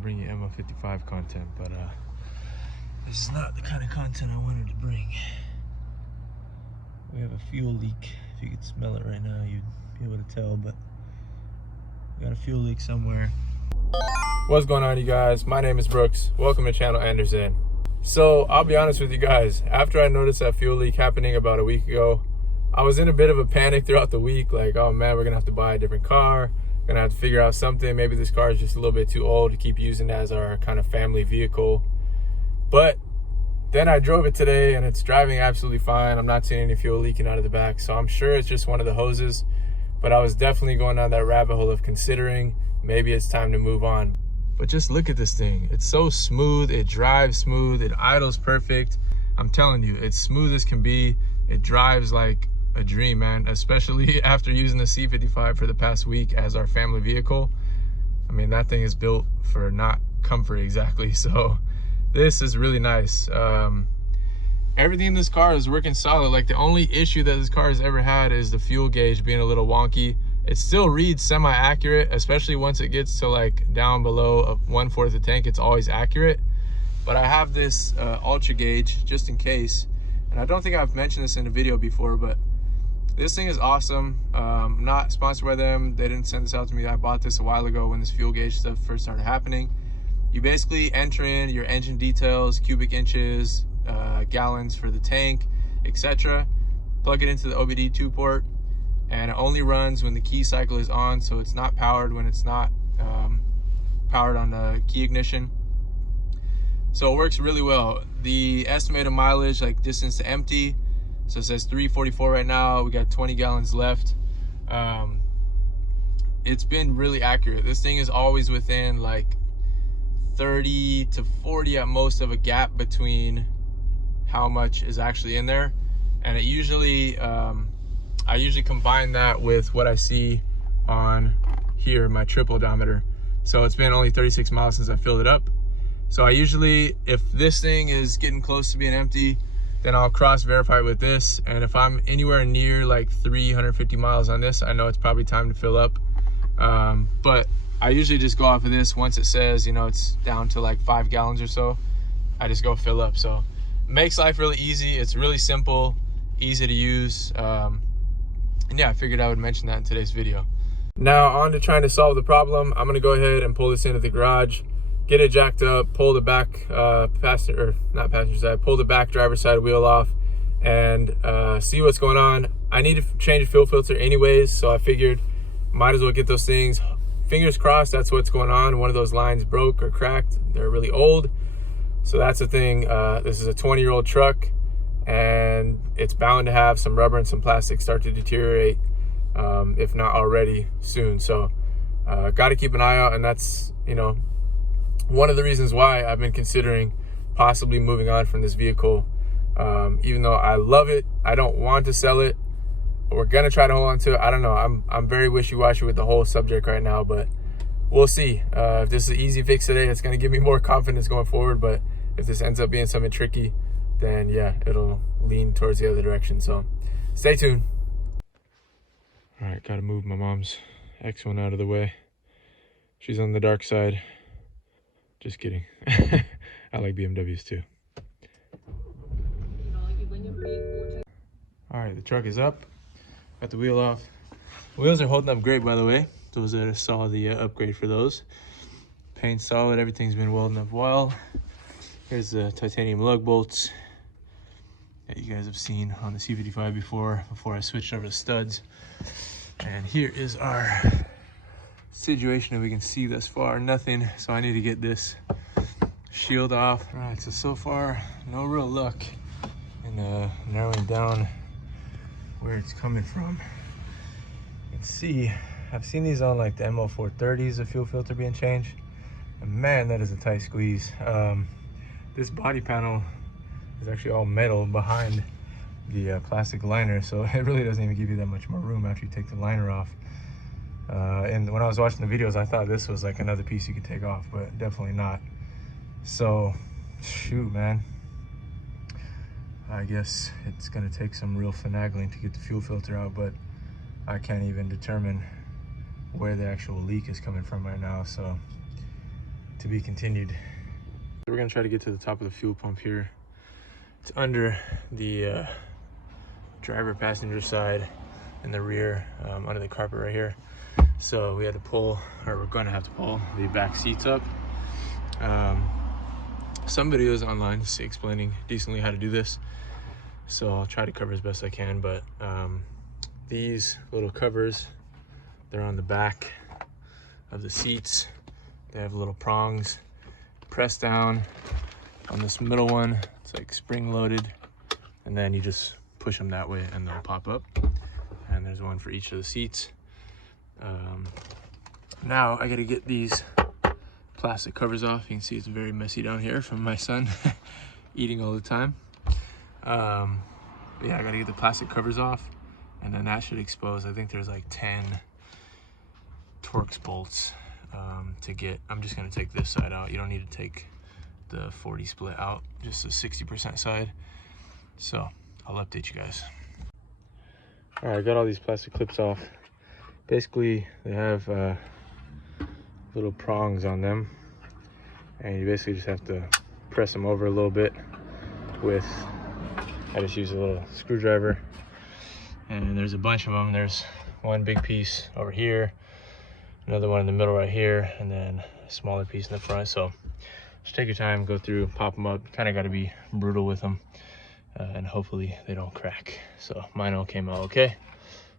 bring you Ml55 content, but this is not the kind of content I wanted to bring. We have a fuel leak. If you could smell it right now, you'd be able to tell, but we got a fuel leak somewhere. What's going on, you guys? My name is Brooks. Welcome to Channel Anderson. So I'll be honest with you guys, after I noticed that fuel leak happening about a week ago, I was in a bit of a panic throughout the week, like, oh man, we're gonna have to buy a different car, gonna have to figure out something. Maybe this car is just a little bit too old to keep using as our kind of family vehicle. But then I drove it today and it's driving absolutely fine. I'm not seeing any fuel leaking out of the back, so I'm sure it's just one of the hoses. But I was definitely going down that rabbit hole of considering maybe it's time to move on. But just look at this thing. It's so smooth, it drives smooth, it idles perfect. I'm telling you, it's smooth as can be. It drives like a dream, man, especially after using the C55 for the past week as our family vehicle. I mean, that thing is built for not comfort exactly, so this is really nice. Everything in this car is working solid. Like, the only issue that this car has ever had is the fuel gauge being a little wonky. It still reads semi-accurate, especially once it gets to like down below 1/4 the tank. It's always accurate. But I have this ultra gauge just in case, and I don't think I've mentioned this in a video before, but this thing is awesome. I'm not sponsored by them. They didn't send this out to me. I bought this a while ago when this fuel gauge stuff first started happening. You basically enter in your engine details, cubic inches, gallons for the tank, etc. Plug it into the OBD2 port, and it only runs when the key cycle is on, so it's not powered when it's not powered on the key ignition. So it works really well. The estimated mileage, like distance to empty, so it says 344 right now. We got 20 gallons left. It's been really accurate. This thing is always within like 30 to 40 at most of a gap between how much is actually in there. And it usually, I usually combine that with what I see on here, my trip odometer. So it's been only 36 miles since I filled it up. So I usually, if this thing is getting close to being empty, then I'll cross verify it with this. And if I'm anywhere near like 350 miles on this, I know it's probably time to fill up. But I usually just go off of this. Once it says, you know, it's down to like 5 gallons or so, I just go fill up. So it makes life really easy. It's really simple, easy to use. And yeah, I figured I would mention that in today's video. Now on to trying to solve the problem. I'm gonna go ahead and pull this into the garage, get it jacked up, pull the back pull the back driver's side wheel off, and see what's going on. I need to change the fuel filter anyways, so I figured might as well get those things. Fingers crossed that's what's going on. One of those lines broke or cracked. They're really old, so that's the thing. This is a 20-year-old truck, and it's bound to have some rubber and some plastic start to deteriorate, if not already soon. So got to keep an eye out, and that's, you know, one of the reasons why I've been considering possibly moving on from this vehicle. Even though I love it, I don't want to sell it. We're gonna try to hold on to it. I don't know. I'm very wishy-washy with the whole subject right now, but we'll see. If this is an easy fix today, it's gonna give me more confidence going forward. But if this ends up being something tricky, then yeah, it'll lean towards the other direction. So stay tuned. All right, gotta move my mom's X1 out of the way. She's on the dark side. Just kidding. I like BMWs too. All right, the truck is up. Got the wheel off. Wheels are holding up great, by the way. Those that saw the upgrade for those. Paint solid, everything's been welding up well. Here's the titanium lug bolts that you guys have seen on the C55 before I switched over to studs. And here is our situation that we can see thus far. Nothing, so I need to get this shield off. All right, so far no real luck in narrowing down where it's coming from. You can see I've seen these on like the Ml430s, the fuel filter being changed, and man, that is a tight squeeze. This body panel is actually all metal behind the plastic liner, so it really doesn't even give you that much more room after you take the liner off. And when I was watching the videos, I thought this was like another piece you could take off, but definitely not. So shoot, man, I guess it's gonna take some real finagling to get the fuel filter out, but I can't even determine where the actual leak is coming from right now. So to be continued. We're gonna try to get to the top of the fuel pump here. It's under the driver passenger side in the rear, under the carpet right here. So we had to pull, or we're gonna have to pull the back seats up. Some videos online explaining decently how to do this, so I'll try to cover as best I can. But these little covers, they're on the back of the seats. They have little prongs. Press down on this middle one, it's like spring loaded, and then you just push them that way and they'll pop up. And there's one for each of the seats. Now I gotta get these plastic covers off. You can see it's very messy down here from my son eating all the time. Yeah, I gotta get the plastic covers off, and then that should expose, I think there's like 10 Torx bolts to get. I'm just gonna take this side out. You don't need to take the 40 split out, just the 60% side. So I'll update you guys. All right, I got all these plastic clips off. Basically, they have little prongs on them, and you basically just have to press them over a little bit with, I just use a little screwdriver, and there's a bunch of them. There's one big piece over here, another one in the middle right here, and then a smaller piece in the front. So just take your time, go through, pop them up. Kind of got to be brutal with them, and hopefully they don't crack. So mine all came out okay.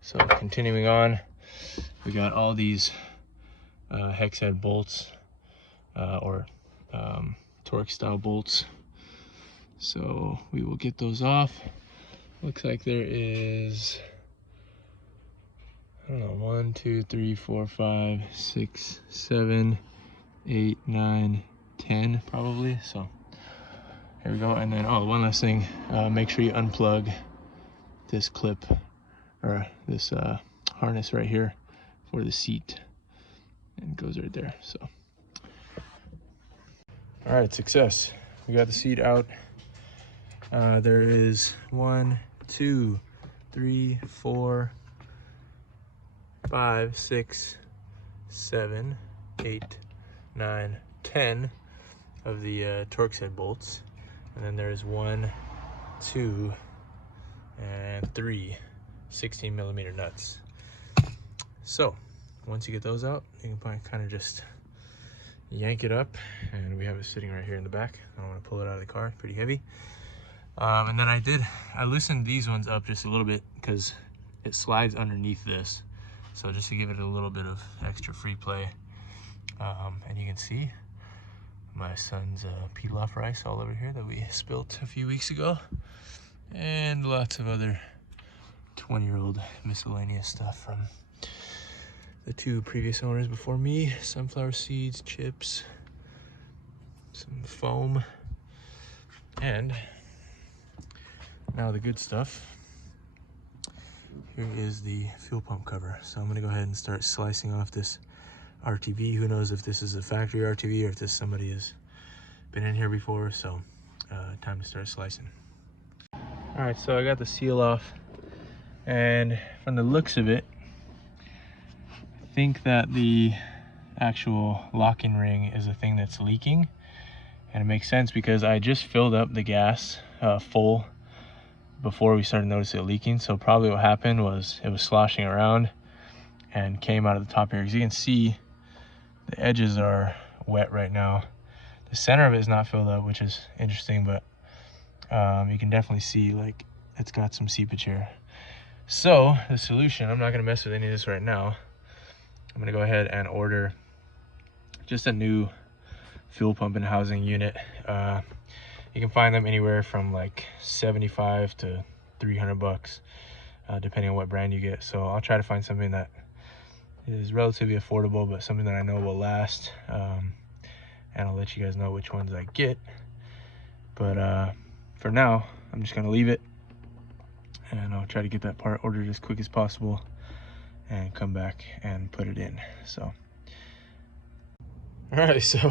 So continuing on, we got all these hex head bolts, or Torx style bolts. So we will get those off. Looks like there is, I don't know, 1, 2, 3, 4, 5, 6, 7, 8, 9, 10 probably. So here we go. And then, oh, one last thing, make sure you unplug this clip, or this harness right here for the seat, and it goes right there. So all right, success. We got the seat out. There is 1, 2, 3, 4, 5, 6, 7, 8, 9, 10 of the Torx head bolts, and then there's 1, 2, and 3 16mm nuts. So once you get those out, you can kind of just yank it up, and we have it sitting right here in the back. I don't want to pull it out of the car, pretty heavy. And then I loosened these ones up just a little bit because it slides underneath this, so just to give it a little bit of extra free play. And you can see my son's pilaf rice all over here that we spilt a few weeks ago, and lots of other 20-year-old miscellaneous stuff from the 2 previous owners before me. Sunflower seeds, chips, some foam, and now the good stuff. Here is the fuel pump cover. So I'm gonna go ahead and start slicing off this RTV. Who knows if this is a factory RTV or if this somebody has been in here before. So time to start slicing. All right, so I got the seal off, and from the looks of it, I think that the actual locking ring is a thing that's leaking. And it makes sense because I just filled up the gas full before we started noticing it leaking. So probably what happened was it was sloshing around and came out of the top here. As you can see, the edges are wet right now. The center of it is not filled up, which is interesting, but you can definitely see like it's got some seepage here. So the solution, I'm not gonna mess with any of this right now. I'm gonna go ahead and order just a new fuel pump and housing unit. You can find them anywhere from like 75 to 300 bucks, depending on what brand you get. So I'll try to find something that is relatively affordable, but something that I know will last. And I'll let you guys know which ones I get. But for now, I'm just gonna leave it, and I'll try to get that part ordered as quick as possible and come back and put it in. So all right, so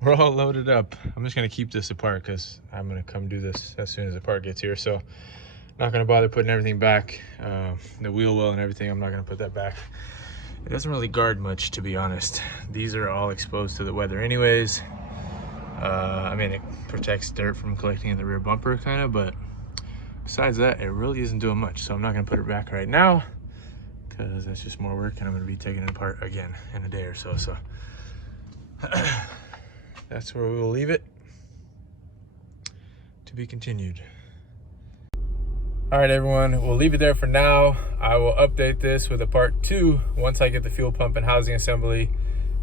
we're all loaded up. I'm just gonna keep this apart because I'm gonna come do this as soon as the part gets here. So not gonna bother putting everything back. The wheel well and everything, I'm not gonna put that back it doesn't really guard much, to be honest. These are all exposed to the weather anyways. I mean, it protects dirt from collecting in the rear bumper kind of, but besides that, it really isn't doing much. So I'm not gonna put it back right now because that's just more work, and I'm gonna be taking it apart again in a day or so. So that's where we will leave it, to be continued. All right, everyone, we'll leave it there for now. I will update this with a part 2 once I get the fuel pump and housing assembly,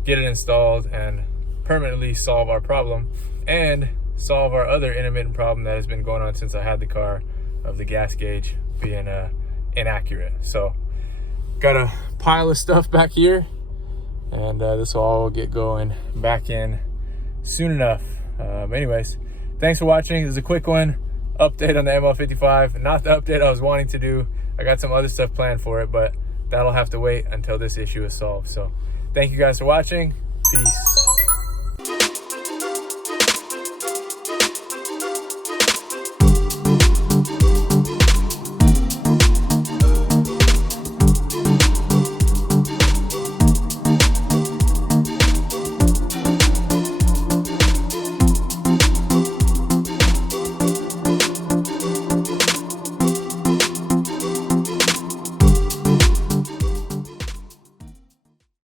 get it installed, and permanently solve our problem and solve our other intermittent problem that has been going on since I had the car, of the gas gauge being inaccurate. So got a pile of stuff back here, and this will all get going back in soon enough. Anyways, thanks for watching. This is a quick one. Update on the Ml55. Not the update I was wanting to do. I got some other stuff planned for it, but that'll have to wait until this issue is solved. So thank you guys for watching. Peace.